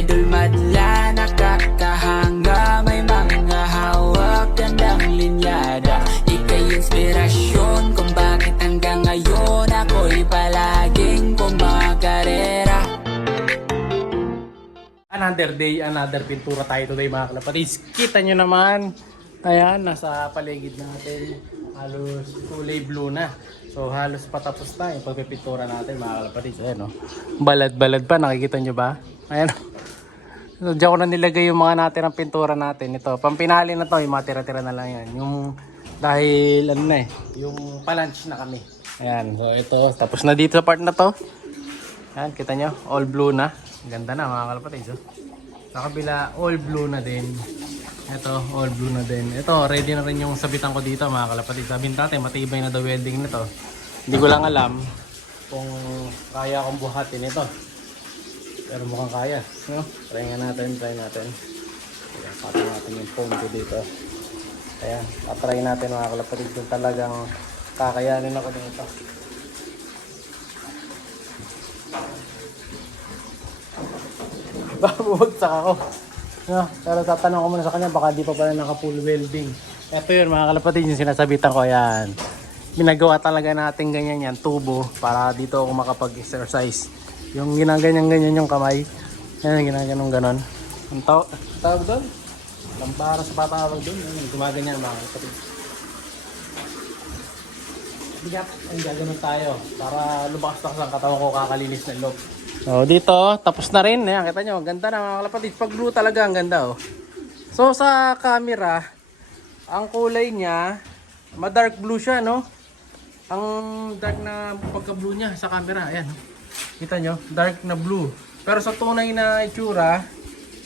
idol madla, nakakahanga, may mga hawak, gandang linyada. Ika'y inspirasyon kung bakit hanggang ngayon ako'y palaging kumakarera. Another day, another pintura tayo today mga kalapatids. Kita nyo naman, ayan, nasa paligid natin, halos kulay blue na. So halos patapos na yung pagpipintura natin mga kalapatids. Ayan o, balad-balad pa, nakikita nyo ba? Ayan o. So diyan ko na nilagay yung mga natirang pintura natin. Ito, pampinali na to, yung mga tira-tira na lang yan. Yung, dahil ano na eh, yung palunch na kami. Ayan, so ito, tapos na dito sa part na to. Ayan, kita nyo, all blue na. Ganda na mga kalapatids. Sa kabila, all blue na din. Ito, all blue na din. Ito, ready na rin yung sabitan ko dito mga kalapatids. Sabihin natin, matibay na daw welding nito. Hindi ko lang alam kung kaya akong buhatin ito. Pero mukhang kaya. No? Try natin. Ayan, pati natin yung phone ko dito. Ayan, patry natin mga kalapatids kung talagang kakayanin ako dito. Bumagsak ako. No, pero tatanong ko muna sa kanya, baka di pa pala naka-full welding. Ito yun mga kalapatid, yung sinasabitan ko. Yan. Ginagawa talaga natin ganyan yan, tubo, para dito ako makapag-exercise. Yung ginaganyan-ganyan yung kamay. Yan, ginaganyan ganon. Ang tawag doon? Lampara sa patawag doon. Gumaganyan mga kalapatid. Bigat, ang gaganon tayo. Para lumakas ang katawan ko, kakalinis ng loob. So dito, tapos na rin. Ayan, kita nyo, ganda na mga kalapatid. Pag blue talaga, ang ganda oh. So sa camera, ang kulay niya, ma-dark blue siya, no? Ang dark na pagka-blue niya sa camera, ayan. Kita nyo, dark na blue. Pero sa tunay na itsura,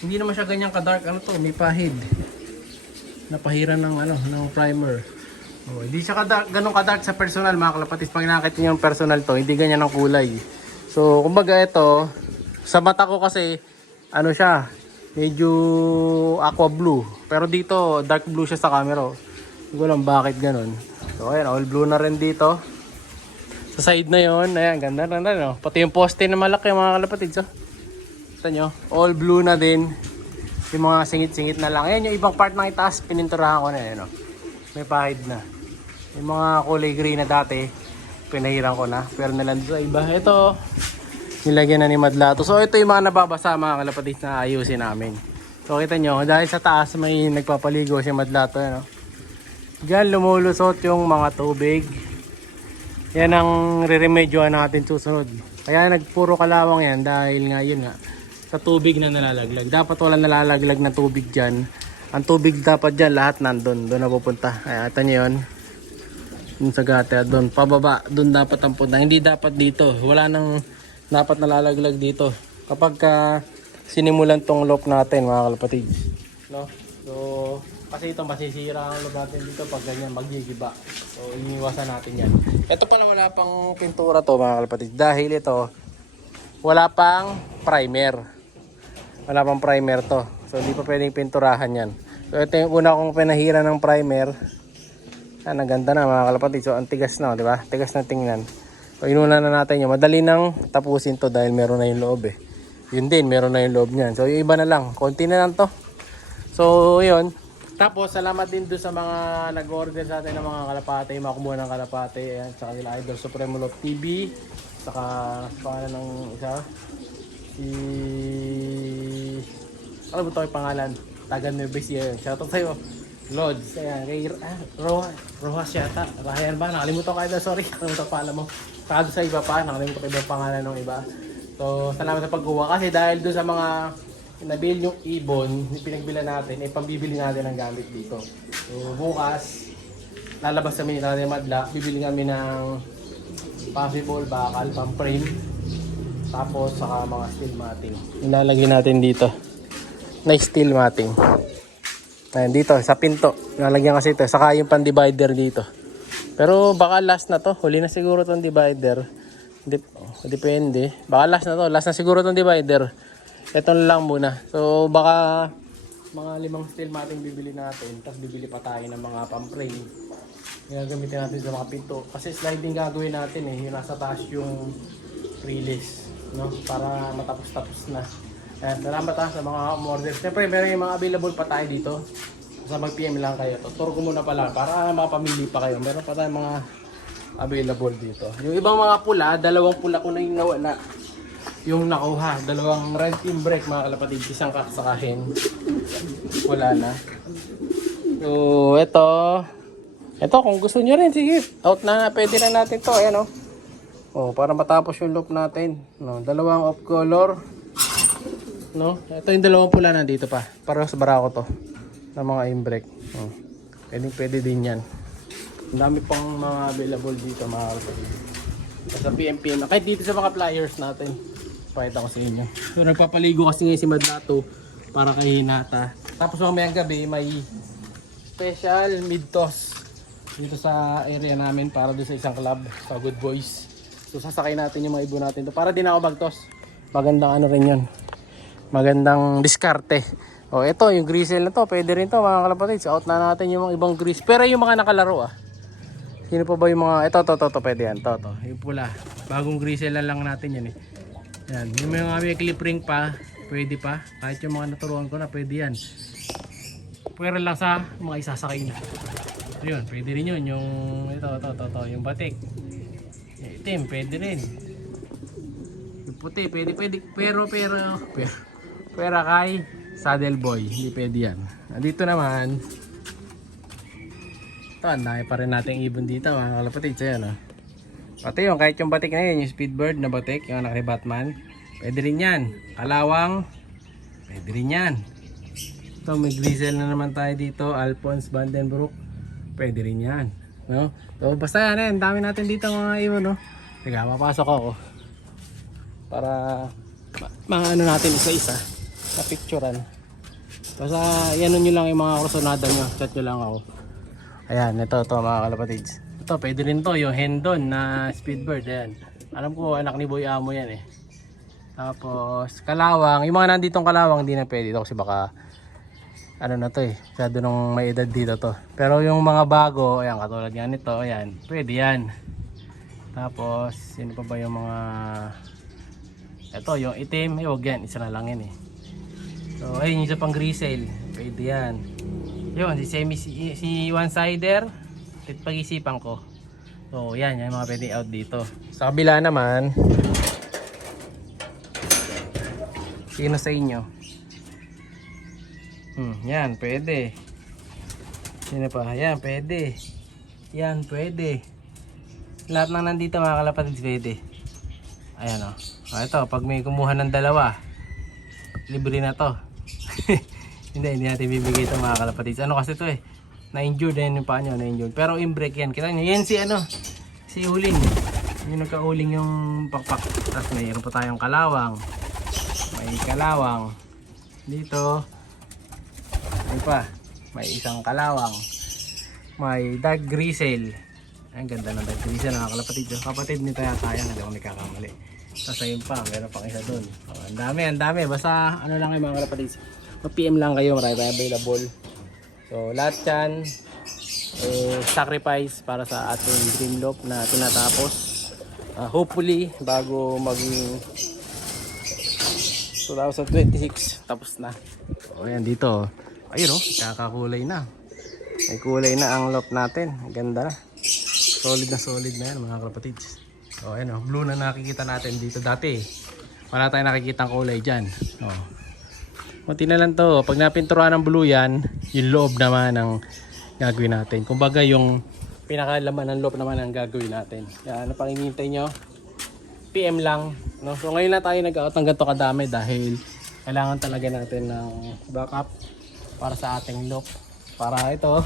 hindi naman siya ganyan ka-dark. Ano to, may pahid. Napahiran ng, ng primer. Oh, hindi siya ganun ka-dark sa personal mga kalapatid. Pag nakita nyo yung personal to, hindi ganyan ang kulay. So, kumbaga ito, sa mata ko kasi, ano siya, medyo aqua blue. Pero dito, dark blue siya sa camera. Hindi ko alam bakit ganun. So, ayan, all blue na rin dito. Sa side na yon, ayan, ganda na rin. No? Pati yung poste na malaki, mga kalapatid. So, kita nyo, all blue na din. Yung mga singit-singit na lang. Ayan, yung ibang part ng itaas, pininturahan ko na. Ayan, no? May pahid na. Yung mga kulay green na dati, pinahiran ko na, pero nalandun sa iba. Ito, nilagyan na ni Madlato. So ito yung mga nababasa mga kalapatid na ayusin namin. So kita nyo, dahil sa taas may nagpapaligo si Madlato. Ano? Diyan lumulusot yung mga tubig. Yan ang re-remedyoan natin susunod. Kaya nagpuro kalawang yan dahil nga yun nga, sa tubig na nalalaglag. Dapat wala nalalaglag na tubig dyan. Ang tubig dapat dyan, lahat nandun. Doon na pupunta. Kaya ito nyo yun. Yung sa gata doon pababa, doon dapat ang punta, hindi dapat dito, wala nang dapat nalalaglag dito kapag sinimulan tong lock natin mga kalapatid, no? So kasi ito masisira ang lock natin dito pag ganyan magigiba, so iniwasan natin yan. Ito pala wala pang pintura to mga kalapatid dahil ito wala pang primer, to, so hindi pa pwedeng pinturahan yan. So ito yung una kong pinahira ng primer. Ang ganda na mga kalapatid. So ang tigas na, di ba? Tigas na tingnan. So inuna na natin yun. Madali nang tapusin to dahil meron na yung loob eh. Yun din, meron na yung loob niyan. So yung iba na lang, konti na lang to. So yun. Tapos salamat din doon sa mga nag-order sa atin ng mga kalapate, mga kumuha ng kalapate. Ayan, sa kanila Idol Supremo Love TV. Saka pangalan ng isa. Ano ba ito yung pangalan? Tagan Nervous yan. Shoutout sa'yo. Lods, ayan, kay Rojas yata, Ryan ba? Nakalimutan ko kayo, sorry, nakalimutan pa alam mo. Tago sa iba pa, nakalimutan ko ibang pangalan ng iba. So, salamat sa pagkuha kasi dahil doon sa mga nabil yung ibon, yung pinagbilan natin, pambibili natin ng gamit dito. So, bukas, lalabas kami natin Madla, bibili kami ng possible bakal, pang frame, tapos saka mga steel matting. Ilalagay natin dito na steel matting. Ayan, dito sa pinto. Nalagyan kasi ito. Saka yung pan-divider dito. Pero baka last na to. Huli na siguro itong divider. Depende. Baka last na to. Last na siguro itong divider. Ito lang muna. So baka mga 5 steel matting bibili natin. Tapos bibili pa tayo ng mga pang-frame. Gagamitin natin sa mga pinto. Kasi sliding gagawin natin eh. Yung nasa taas yung trellis. No? Para matapos-tapos na. Ayan, salamat sa mga umorder. Siyempre, meron yung mga available pa tayo dito. Basta mag-PM lang kayo. Tuturo ko muna pala para mapamili pa kayo. Meron pa tayong mga available dito. Yung ibang mga pula, dalawang pula ko na yung nawala. Yung nakuha, dalawang red team brake mga kalapatid, isang kaksakahin. Wala na. So, ito kung gusto nyo rin, sige. Out na, pwede na natin to. Ayan oh, para matapos yung loop natin. No, dalawang off color. No, ito yung dalawang pula na dito pa. Para sa barako to. Na mga aim brake. Oh, pwede din yan. Ang dami pang mga available dito mga kalapatid. Sa PM. Kahit dito sa mga pliers natin. Pakita ko sa inyo. So nagpapaligo kasi ngayon si Madlato para kay Hinata. Tapos mamayang gabi may special mid-toss dito sa area namin para doon sa isang club sa Good Boys. So sasakay natin yung mga ibon natin to para din ako mag-toss. Magandang ano rin yun. Magandang diskarte. O ito yung grisel na to. Pwede rin to mga kalapatid. So out na natin yung mga ibang gris. Pero yung mga nakalaro Sino pa ba yung mga ito pwede yan. To. Yung pula. Bagong grisel lang natin yan Yan, yung mga may clip ring pa, pwede pa. Kahit yung mga naturuan ko na, pwede yan. Pwede lang sa mga isasakay na. So yun, pwede rin yun. Yung ito, yung batik. Yung itim, pwede rin. Yung puti, pwede. Pero kay saddle boy, hindi pwede yan. Dito naman, ito, ang dami pa rin natin ibon dito, mga kalapatid. So yan, pati yung kahit yung batik na yun, yung speedbird na batik, yung anak ni Batman, pwede rin yan. Kalawang, pwede rin yan. Ito, may grizzle na naman tayo dito, Alphonse Vandenbroek, pwede rin yan. No? So basta yan, dami natin dito mga ibon. Teka, mapasok ako para maano natin isa-isa na picturean. Basta yan nyo lang yung mga kursunada nyo, chat nyo lang ako. Ayan, ito mga kalapatids. Ito, pwede rin to, yung Hendon na speedbird. Ayan. Alam ko, anak ni Boy Amo yan Tapos, kalawang. Yung mga nanditong kalawang, hindi na pwede ito kasi baka, ano na to masyado nung may edad dito to. Pero yung mga bago, ayan, katulad nga nito, ayan, pwede yan. Tapos, sino pa ba yung mga, ito, yung itim, huwag yan, isa na lang yan So, ayun, yung isa pang grisel, pwede yan. Yun, si one-sider, pag-isipan ko. So yan, yung mga pwedeng out dito. Sa kabila naman, sino sa inyo? Yan, pwede. Sino pa? Yan, pwede. Yan, pwede. Lahat na nandito mga kalapatid, pwede. Ayan ito, pag may kumuha ng dalawa, libre na to. Hindi natin bibigay ito mga kalapatid. Ano kasi ito na-injured yan yung paa nyo, na-injured. Pero in-break yan. Kita nyo, yan si Uling. Yung nagka-uling yung pakpak. Tapos mayroon pa tayong kalawang. May kalawang. Dito. May pa. May isang kalawang. May dark grisel. Ang ganda ng dark grisel mga kalapatid. Yung kapatid nito yata yan. Hindi ako nagkakamali. Tapos ayun pa. Meron pang isa dun. Ang dami. Basta ano lang kayo mga kalapatid. PM lang kayo. Marami tayo available. So lahat yan sacrifice para sa ating dream loop na tinatapos. Hopefully bago maging 2026 tapos na. So ayan dito. Ayun kakakulay na. May kulay na ang loop natin. Ang ganda na. Solid na yan mga kapatids. So ayan blue na nakikita natin dito dati. Wala tayong nakikitang kulay dyan. Kunti na lang to. Pag napinturuan ng blue yan, yung loob naman ang gagawin natin. Kumbaga yung pinakalaman ng loob naman ang gagawin natin. Yan, ano pang hinihintay nyo? PM lang. So ngayon na tayo nag-out ng ganito kadami dahil kailangan talaga natin ng backup para sa ating loop. Para ito,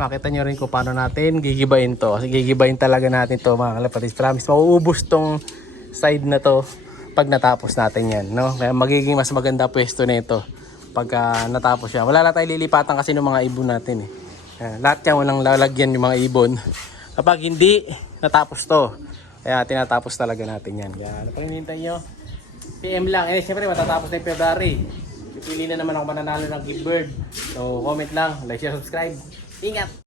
makita nyo rin kung paano natin gigibayin to. Kasi gigibayin talaga natin to mga kalapatid. Promise, mauubos tong side na to pag natapos natin yan, Kaya magiging mas maganda pwesto na ito pagka natapos siya. Wala na tayo lilipatan kasi ng mga ibon natin lahat yan walang lalagyan yung mga ibon kapag hindi natapos to. Kaya tinatapos talaga natin yan. Kaya ano pang hinihintay nyo? PM lang. Siyempre matatapos na yung February. Pipili na naman ako mananalo ng gift bird. So comment lang, like, share, subscribe. Ingat!